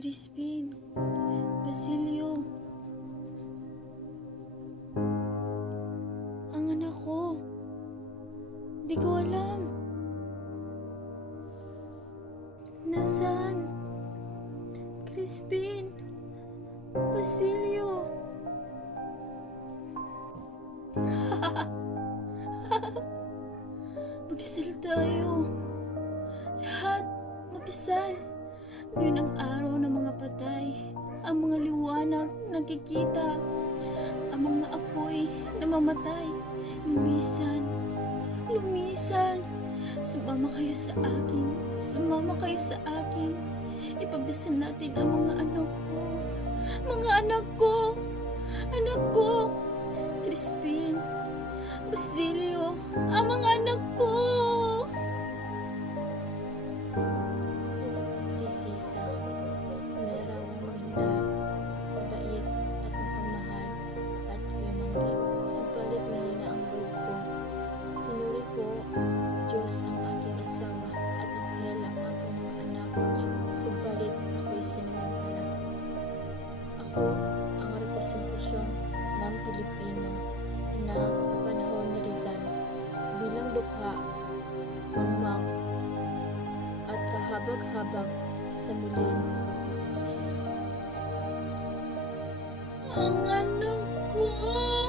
Crispin, Basilio, ang anak ko. Di ko alam. Nasaan? Crispin, Basilio. Magdasal tayo. Lahat magdasal. Ngayon ang araw ng mga patay. Ang mga liwanag nagkikita. Ang mga apoy namamatay. Lumisan. Lumisan. Sumama kayo sa akin. Sumama kayo sa akin. Ipagdasal natin ang mga anak ko. Mga anak ko. Anak ko. Crispin. Basilio. Ang mga anak ko. Si Sisa. Pinarawang maganda, mabait at mapagmahal at Kuya Manggit. Subalit mahina ang loob ko. Tinuri ko, Diyos ang aking asawa at anghel ang aking mga anak. Subalit ako'y sinamantala. Ako ang representasyon ng Pilipino na sa panahon ni Rizal bilang dukha, mangmang at kahabag-habag sa muling pagtitiis. Ang anak ko!